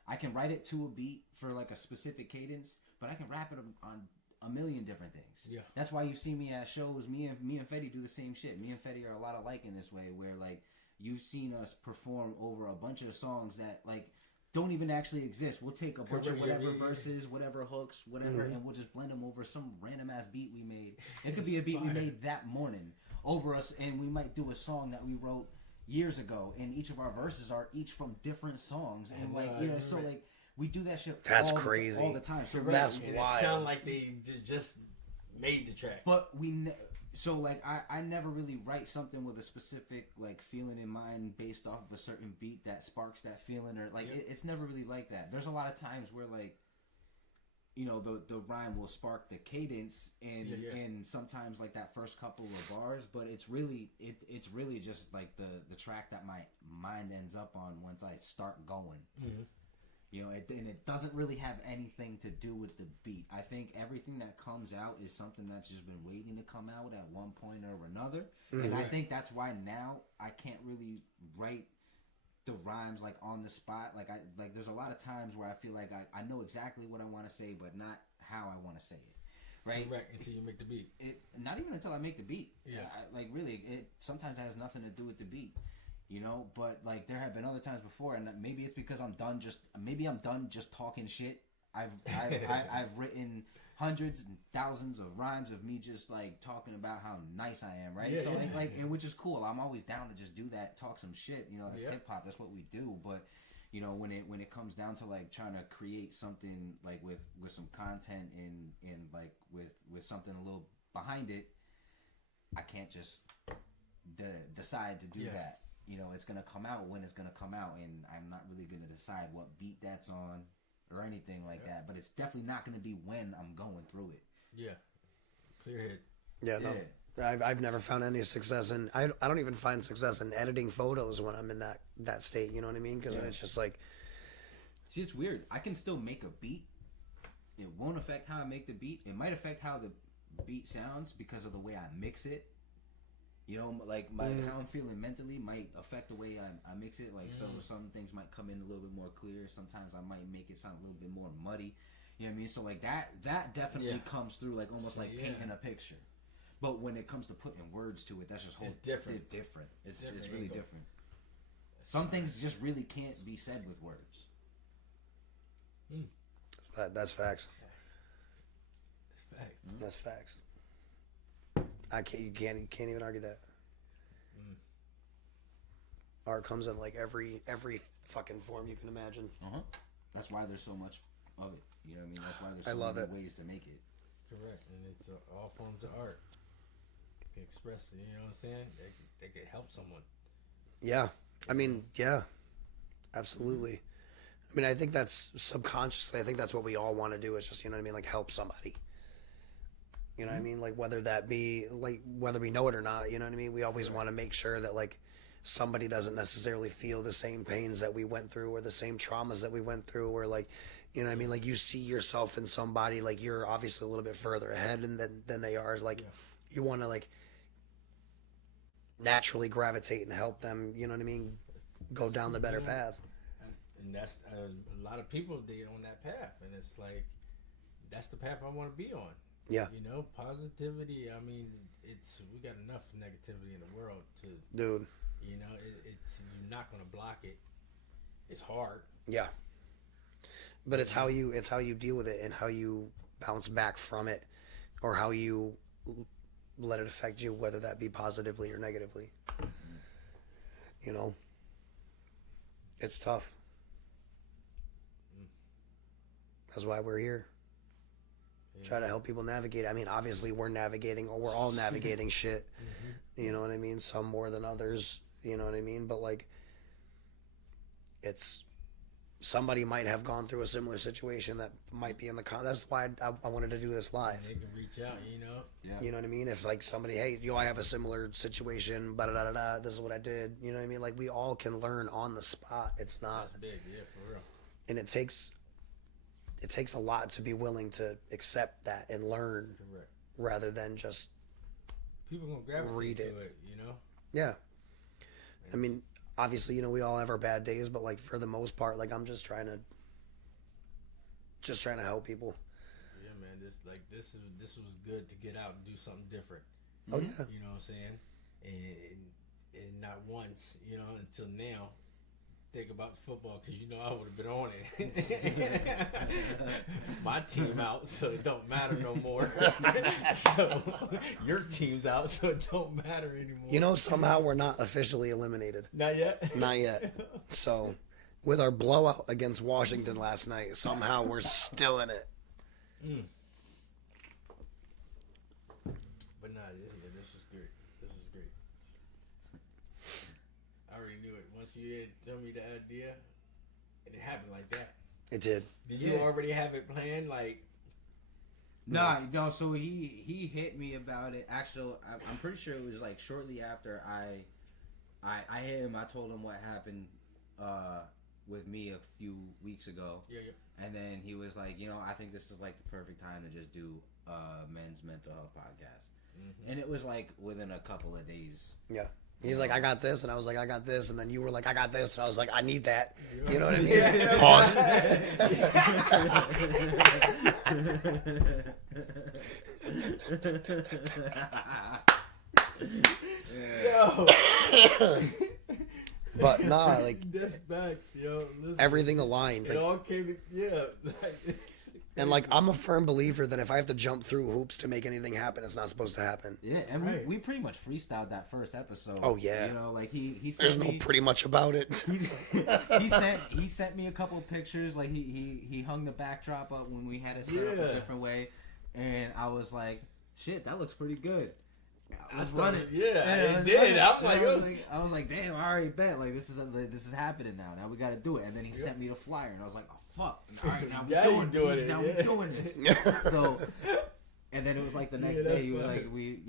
I can write it to a beat for like a specific cadence, but I can rap it on a million different things. Yeah. That's why you see me at shows. Me and Fetty do the same shit. Me and Fetty are a lot alike in this way, where like you've seen us perform over a bunch of songs that like don't even actually exist. We'll take a bunch of whatever verses, whatever hooks, whatever, and we'll just blend them over some random ass beat we made. It could be a beat we made that morning over us, and we might do a song that we wrote years ago, and each of our verses are each from different songs, and like so like we do that shit. That's crazy all the time. So that's and wild. It sound like they just made the track, but so like I never really write something with a specific like feeling in mind based off of a certain beat that sparks that feeling, or like it's never really like that. There's a lot of times where like the rhyme will spark the cadence and sometimes like that first couple of bars, but it's really just like the track that my mind ends up on once I start going. And it doesn't really have anything to do with the beat. I think everything that comes out is something that's just been waiting to come out at one point or another. And I think that's why now I can't really write the rhymes like on the spot. Like there's a lot of times where I feel like I know exactly what I want to say, but not how I want to say it. Right? Correct, until you make the beat. Not even until I make the beat. Yeah. Really, it sometimes has nothing to do with the beat. But like there have been other times before, and maybe it's because I'm done just talking shit. I've written hundreds and thousands of rhymes of me just like talking about how nice I am, right? And which is cool. I'm always down to just do that, talk some shit. That's hip hop. That's what we do. But when it comes down to like trying to create something like with some content and like with something a little behind it, I can't just decide to do that. It's going to come out when it's going to come out, and I'm not really going to decide what beat that's on or anything like that, but it's definitely not going to be when I'm going through it. Yeah. Clear head. Yeah, no. I've never found any success in, I don't even find success in editing photos when I'm in that state, you know what I mean? Because it's just like... See, it's weird. I can still make a beat. It won't affect how I make the beat. It might affect how beat sounds because of the way I mix it. You know, like how I'm feeling mentally might affect the way I mix it. Like, so some things might come in a little bit more clear. Sometimes I might make it sound a little bit more muddy. You know what I mean? So like that definitely comes through, like almost like painting a picture. But when it comes to putting words to it, that's just it's different. It's really different. Some things just really can't be said with words. That's facts. Facts. That's facts. You can't even argue that. Art comes in like every fucking form you can imagine. That's why there's so much of it. You know what I mean? That's why there's so many ways to make it. Correct, and it's all forms of art. Can express, you know what I'm saying? They could help someone. Yeah, I mean, yeah, absolutely. I mean, I think that's subconsciously. I think that's what we all want to do. Is just, you know what I mean, like help somebody. You know what I mean? Like whether that be like whether we know it or not. You know what I mean? We always want to make sure that like somebody doesn't necessarily feel the same pains that we went through or the same traumas that we went through, or like, you know what I mean? Like you see yourself in somebody, like you're obviously a little bit further ahead than they are. Like you want to like naturally gravitate and help them. You know what I mean? Go down the better path. And that's a lot of people they on that path, and it's like that's the path I want to be on. Yeah. You know, positivity. I mean, we got enough negativity in the world to, dude. You know, it's you're not gonna block it. It's hard. Yeah. But it's how you deal with it and how you bounce back from it, or how you let it affect you, whether that be positively or negatively. You know, it's tough. That's why we're here. Try to help people navigate. I mean, obviously we're navigating, or we're all navigating shit. You know what I mean? Some more than others. You know what I mean? But like, somebody might have gone through a similar situation that might be in the that's why I wanted to do this live. They can reach out, you know. Yeah. You know what I mean? If like somebody, hey, I have a similar situation, this is what I did. You know what I mean? Like we all can learn on the spot. It's not. That's big, yeah, for real. And it takes a lot to be willing to accept that and learn. Correct. Rather than just people gonna gravitate to it, you know. Yeah. I mean, obviously, you know, we all have our bad days, but like for the most part, like I'm just trying to help people. Yeah, man. This was good to get out and do something different. Oh yeah. You know what I'm saying? And not once, you know, until now, think about football, because you know I would have been on it. My team out, so it don't matter no more. So your team's out, so it don't matter anymore. You know, somehow we're not officially eliminated. Not yet? Not yet. So with our blowout against Washington last night, somehow we're still in it. But nah, this was great. This was great. I already knew it. Once you had told me the idea, and it happened like that. It did. Did you already have it planned? Like, no. So he hit me about it. Actually, I'm pretty sure it was like shortly after I hit him. I told him what happened with me a few weeks ago. Yeah. And then he was like, you know, I think this is like the perfect time to just do a men's mental health podcast. And it was like within a couple of days. Yeah. He's like, I got this, and I was like, I got this, and then you were like, I got this, and I was like, I need that. You know what I mean? Yeah. Pause. Yo. But nah, like that's facts, yo. Listen, everything aligned. It like, all came, yeah. And like I'm a firm believer that if I have to jump through hoops to make anything happen, it's not supposed to happen. Yeah, and we pretty much freestyled that first episode. Oh yeah. You know, like he sent There's me, no pretty much about it. he sent me a couple of pictures. Like he hung the backdrop up when we had it set up a different way, and I was like, shit, that looks pretty good. I was running. Yeah, it did. I'm like, I was like, damn, I already bet. Like this is happening now. Now we got to do it. And then he sent me the flyer, and I was like, oh fuck. All right, now we're doing this. So, and then it was like the next day. He was like, we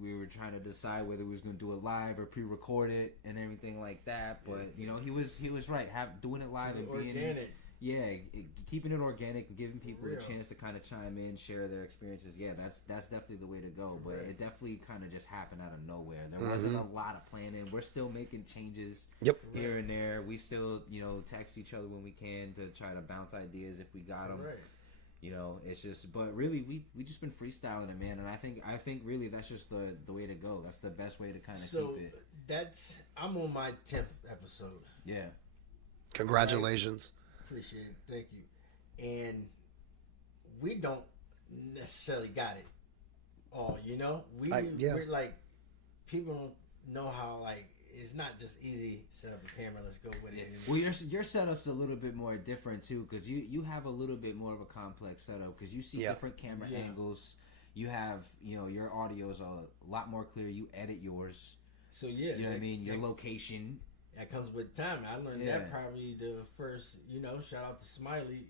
were trying to decide whether we was gonna do it live or pre-record it and everything like that. But you know, he was right. Doing it live and being organic. keeping it organic and giving people Real. a chance to kind of chime in, share their experiences. Yeah, that's definitely the way to go. But Right. it definitely kind of just happened out of nowhere. There wasn't a lot of planning. We're still making changes Yep. here and there. We still, text each other when we can to try to bounce ideas if we got them. Right. It's just, but really, we just been freestyling it, man. And I think really that's just the way to go. That's the best way to kind of keep it. I'm on my 10th episode. Yeah. Congratulations. Appreciate it. Thank you. And we don't necessarily got it all, we're like, people don't know how, like, it's not just easy, set up a camera, let's go with it. Well, your setup's a little bit more different too, because you have a little bit more of a complex setup, because you see different camera angles. You have, your audio's a lot more clear. You edit yours. So yeah, you know what I mean. Your location. That comes with time. I learned that probably the first. Shout out to Smiley.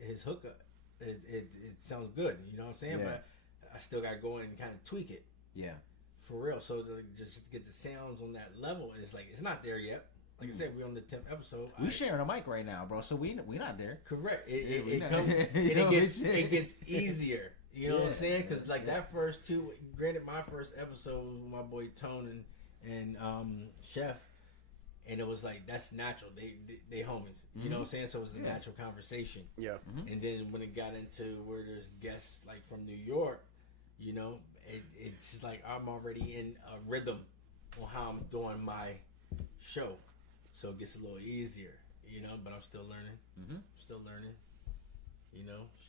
His hookup. It sounds good. You know what I'm saying? Yeah. But I still got to go in and kind of tweak it. Yeah. For real. So just to get the sounds on that level, it's like it's not there yet. Like I said, we're on the 10th episode. We sharing a mic right now, bro. So we not there. Correct. It gets easier. You know what I'm saying? Because like that first two, granted, my first episode was with my boy Tone and Chef, and it was like that's natural. They homies. You know what I'm saying? So it was a natural conversation. Yeah. And then when it got into where there's guests like from New York, it's just like I'm already in a rhythm on how I'm doing my show, so it gets a little easier. But I'm still learning. Still learning.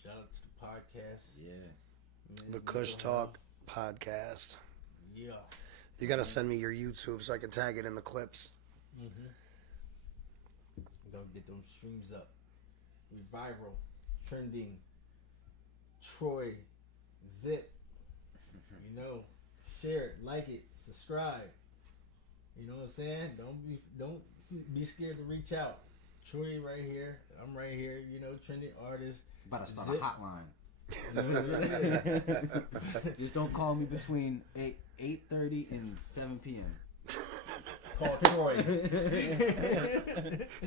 Shout out to the podcast. Yeah. The Kush Talk Podcast. Yeah. You got to send me your YouTube so I can tag it in the clips. I'm gonna get them streams up. We viral, trending. Troy, Zip. Share it, like it, subscribe. You know what I'm saying? Don't be scared to reach out. Troy right here. I'm right here. Trending artist. About to start Zip. a hotline. Just don't call me between 8:30 and 7 p.m. Call Troy.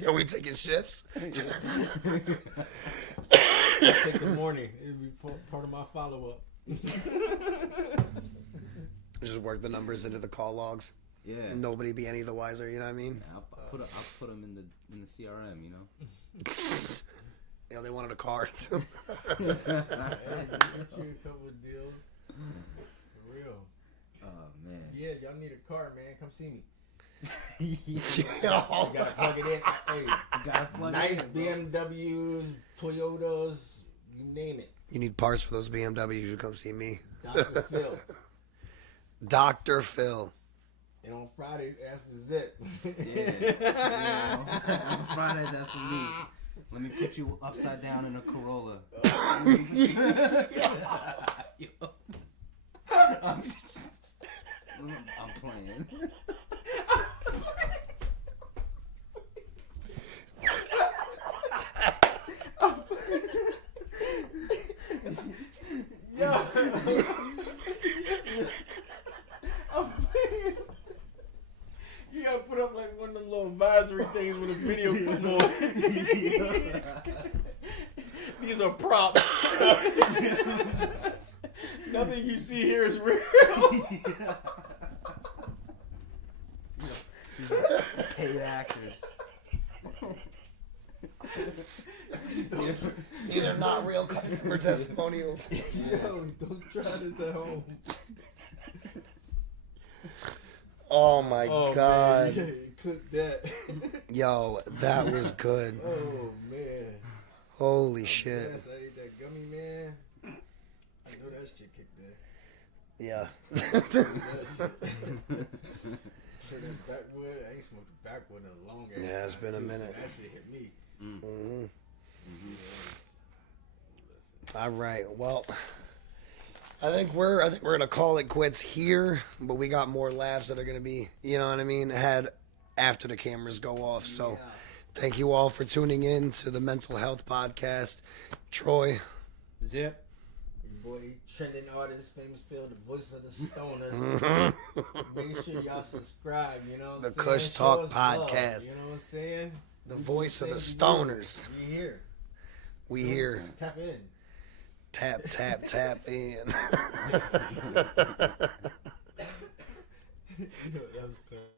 Yo, we taking shifts? Take the morning. It'll be part of my follow-up. Just work the numbers into the call logs. Yeah. Nobody be any the wiser, you know what I mean? I'll put them in the CRM, Yo, they wanted a card. Hey, get you a couple of deals. For real. Oh, man. Yeah, y'all need a car, man. Come see me. Yo. You gotta plug it in. Hey, You gotta plug nice it in, BMWs, Toyotas, you name it. You need parts for those BMWs, you come see me. Dr. Phil. Dr. Phil. And on Fridays, ask for Zip. Yeah. On Fridays, that's for me. Let me put you upside down in a Corolla. I'm playing. Yo. I'm playing. You gotta put up like one of them little advisory things when the video come on. These are props. Nothing you see here is real. Paid actors. These are not real customer testimonials. Yo, don't try this at home. Oh my God. Man, clip that. Yo, that was good. Oh man. Holy shit. Yes, I ate that gummy, man. I know that shit kicked in. Yeah. For that backwood, I ain't smoked backwood in a long ass Yeah, it's time, been a too, minute. So that shit hit me. Mm-hmm. Listen. All right. Well, I think we're gonna call it quits here, but we got more laughs that are gonna be, you know what I mean, had after the cameras go off. So thank you all for tuning in to the Mental Health Podcast. Troy. Zip. Your boy, trending artist, famous Phil, the voice of the stoners. Make sure y'all subscribe, you know what I'm The saying? Kush Show Talk us love, Podcast. you know what I'm saying? The voice of the stoners. We here. We here. Tap in. Tap, tap, tap in. That was clear.